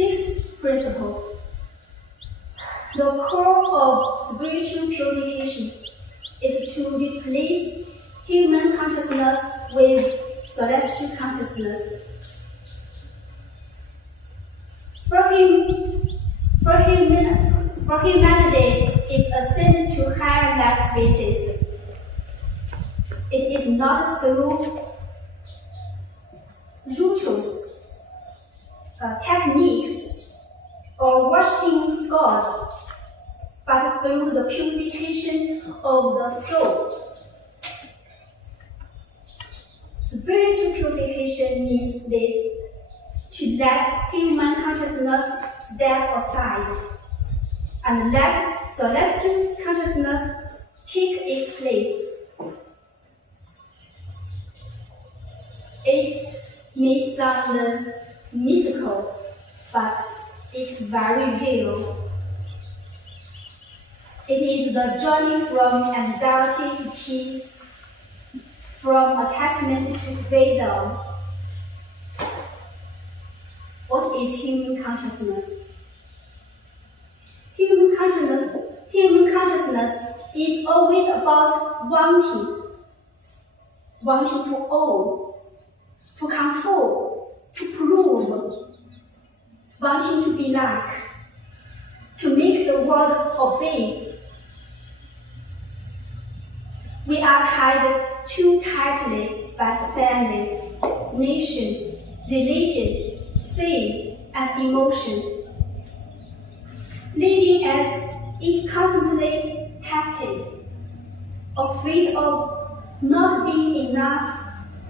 Sixth principle. The core of spiritual purification is to replace human consciousness with celestial consciousness. For humanity is ascended to higher life spaces. It is not through rituals, techniques, or worshiping God, but through the purification of the soul. Spiritual purification means this: to let human consciousness step aside and let celestial consciousness take its place. It may sound mythical, but it's very real. It is the journey from anxiety to peace, from attachment to freedom. What is human consciousness? Human consciousness is always about wanting to own, to control, to prove, wanting to be like, to make the world obey. We are tied too tightly by family, nation, religion, faith, and emotion, living as if constantly tested, afraid of not being enough,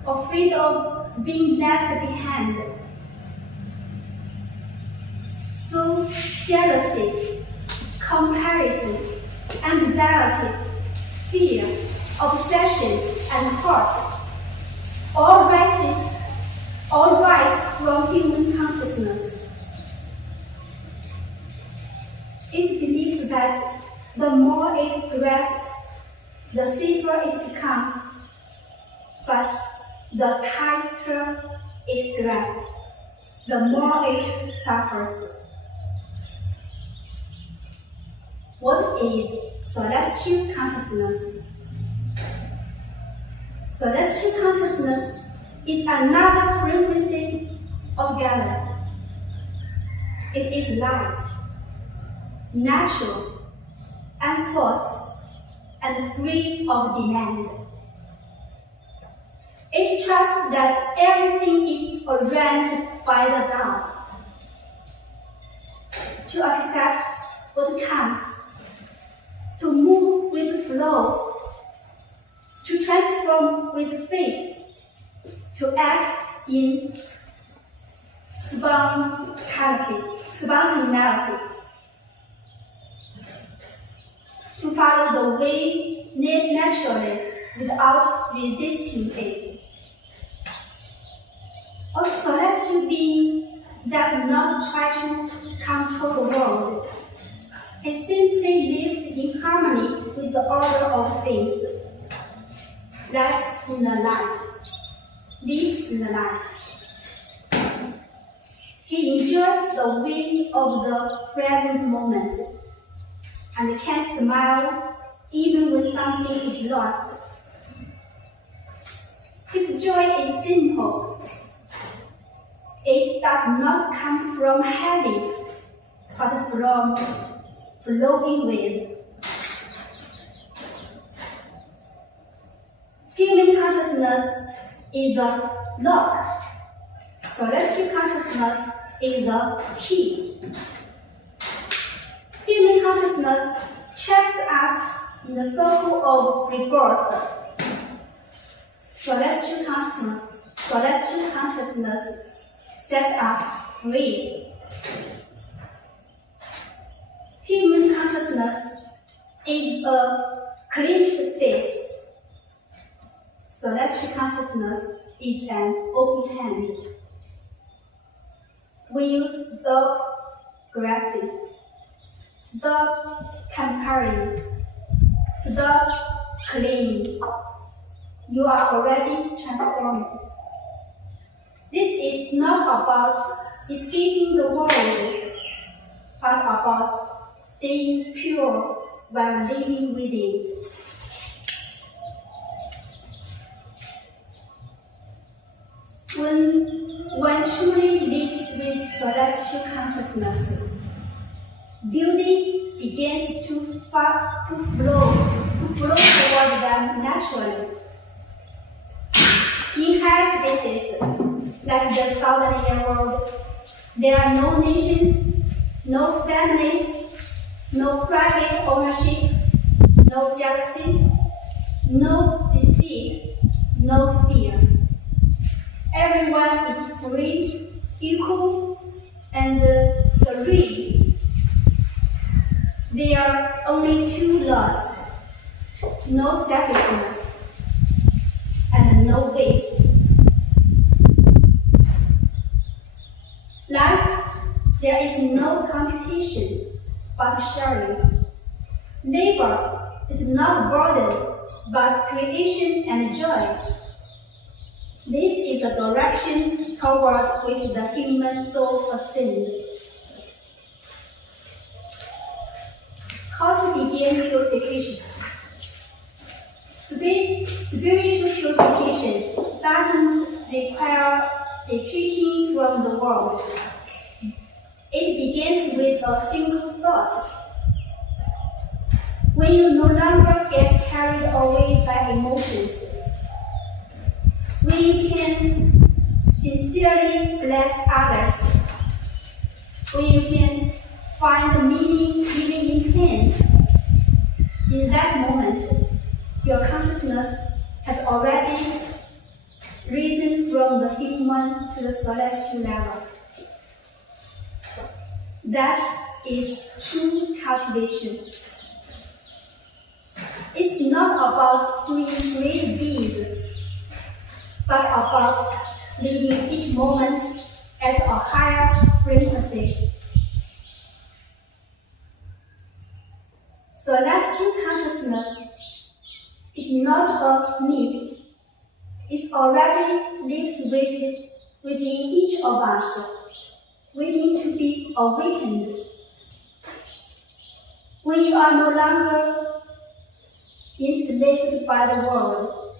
afraid of being left behind. So jealousy, comparison, anxiety, fear, obsession, and hurt all rise from human consciousness. It believes that the more it grasps, the safer it becomes, but the tighter it grasps, the more it suffers. What is celestial consciousness? Celestial consciousness is another frequency altogether. It is light, natural, unforced, and free of demand. It trusts that everything is arranged by the Tao. To accept what comes, to move with the flow, to transform with fate, to act in spontaneity, to follow the way naturally without resisting it. A celestial being does not try to control the world. It simply lives in harmony with the order of things, lives in the light. He enjoys the whim of the present moment and can smile even when something is lost. His joy is simple. It does not come from having, but from flowing with. Human consciousness is the lock. Celestial consciousness is the key. Human consciousness traps us in the circle of rebirth. Celestial consciousness sets us free. Human consciousness is a clenched fist. Celestial consciousness is an open hand. When you stop grasping, stop comparing, stop clinging, you are already transformed. This is not about escaping the world, but about staying pure while living with it. When one truly lives with celestial consciousness, beauty begins to flow toward them naturally. In higher spaces, like the southern world, there are no nations, no families, no private ownership, no jealousy, no deceit, no fear. Everyone is free, equal, and serene. There are only two laws: no selfishness and no waste. Life, there is no competition but sharing. Labor is not a burden but creation and joy. This is the direction toward which the human soul ascends. How to begin purification? Spiritual purification doesn't require retreating from the world. It begins with a single thought. When you no longer get carried away by emotions, when you can sincerely bless others, when you can find meaning even in pain, in that moment, your consciousness has already risen from the human to the celestial level. That is true cultivation. It's not about doing great deeds, but about living each moment at a higher frequency. Celestial consciousness is not a myth. It already lives within each of us, waiting to be awakened. When you are no longer enslaved by the world,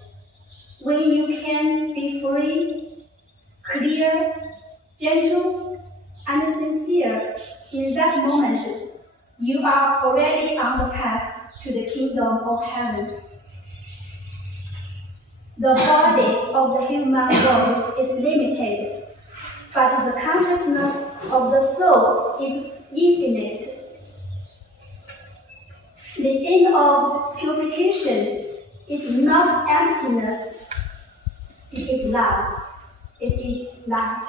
when you can be free, clear, gentle, and sincere, in that moment, you are already on the path to the kingdom of heaven. The body of the human world is limited, but the consciousness of the soul is infinite. The end of purification is not emptiness, it is love, it is light.